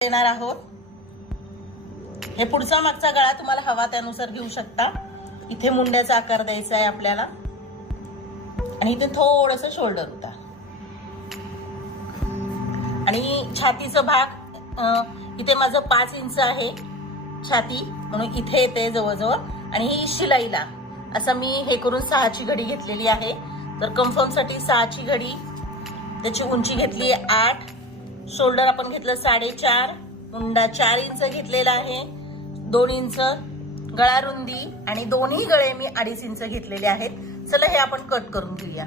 देणार आहोत। हे पुढचा मागचा गळा तुम्हाला हवा त्यानुसार घेऊ शकता। इथे मुंड्याचा आकार द्यायचा आहे आपल्याला आणि इथे थोडंसं शोल्डर उतार आणि छातीचा भाग इथे माझं 5 इंच आहे छाती, म्हणून इथे येते जवळजवळ। आणि ही शिलाईला असं मी हे करून 6ची घडी घेतलेली आहे। तर कन्फर्म साठी 6ची घडी, त्याची उंची घेतली 8, शोल्डर आपण घेतलं 4.5, मुंडा 4 इंच घेतलेला आहे, 2 इंच गळा रुंदी आणि दोन्ही गळे मी 2.5 इंच घेतलेले आहेत। चला हे आपण कट करून घेऊया।